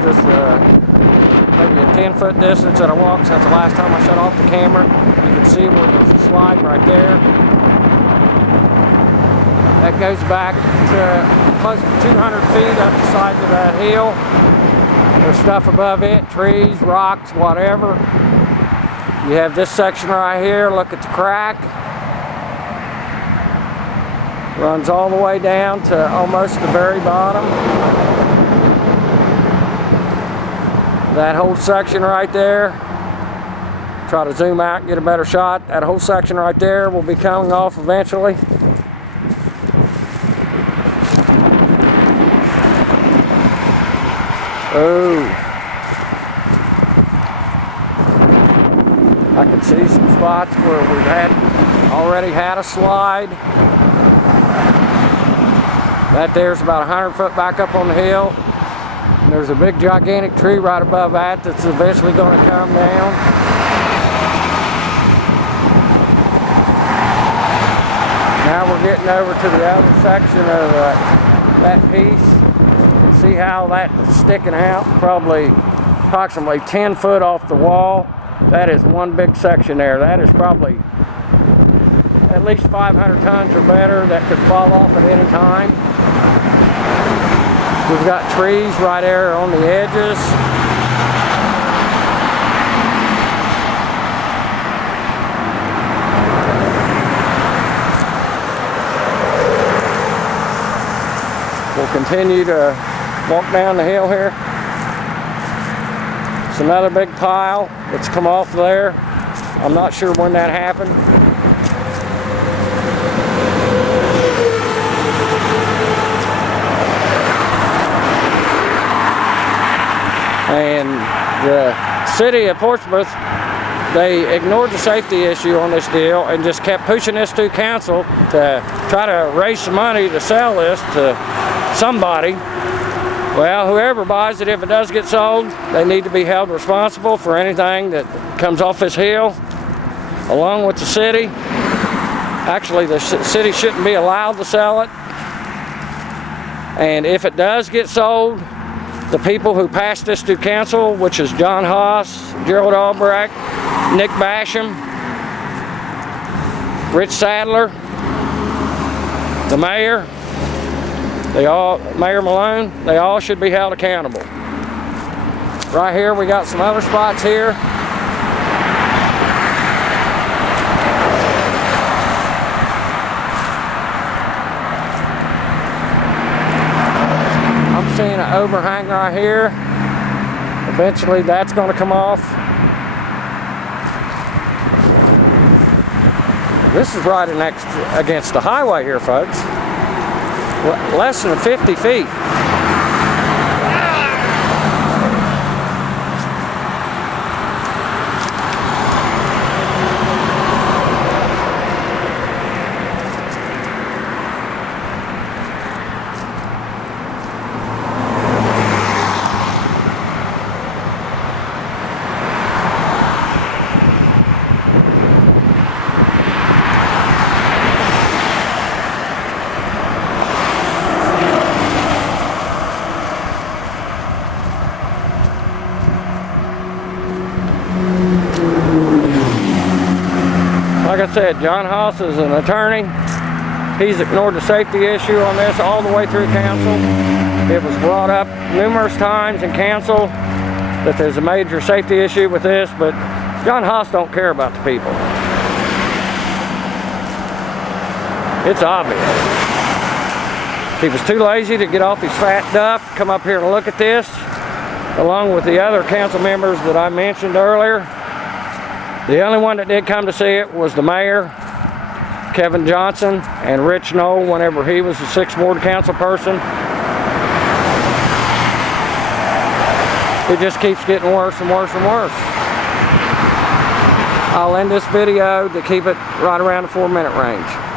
for just maybe a 10-foot distance that I walked since the last time I shut off the camera. You can see where there's a slide right there. That goes back to close to 200 feet up the side of that hill. There's stuff above it, trees, rocks, whatever. You have this section right here. Look at the crack. Runs all the way down to almost the very bottom. That whole section right there. Try to zoom out and get a better shot. That whole section right there will be coming off eventually. Oh, I can see some spots where we've already had a slide. That there's about 100 foot back up on the hill. And there's a big gigantic tree right above that that's eventually going to come down. Now we're getting over to the other section of that piece. See how that's sticking out, probably approximately 10 foot off the wall. That is one big section there. That is probably at least 500 tons or better that could fall off at any time. We've got trees right there on the edges. We'll continue to walk down the hill here. It's another big pile that's come off there. I'm not sure when that happened. And the city of Portsmouth, they ignored the safety issue on this deal and just kept pushing this through council to try to raise some money to sell this to somebody. Well, whoever buys it, if it does get sold, they need to be held responsible for anything that comes off this hill, along with the city. Actually, the city shouldn't be allowed to sell it. And if it does get sold, the people who passed this through council, which is John Haas, Gerald Albrecht, Nick Basham, Rich Sadler, the mayor, Mayor Malone, they all should be held accountable. Right here, we got some other spots here. I'm seeing an overhang right here. Eventually, that's going to come off. This is right next against the highway here, folks. Less than 50 feet. Like I said, John Haas is an attorney. He's ignored the safety issue on this all the way through council. It was brought up numerous times in council that there's a major safety issue with this, but John Haas don't care about the people. It's obvious. He was too lazy to get off his fat duff, come up here and look at this, along with the other council members that I mentioned earlier. The only one that did come to see it was the mayor, Kevin Johnson, and Rich Knoll whenever he was the 6th Ward Council person. It just keeps getting worse and worse and worse. I'll end this video to keep it right around the 4-minute range.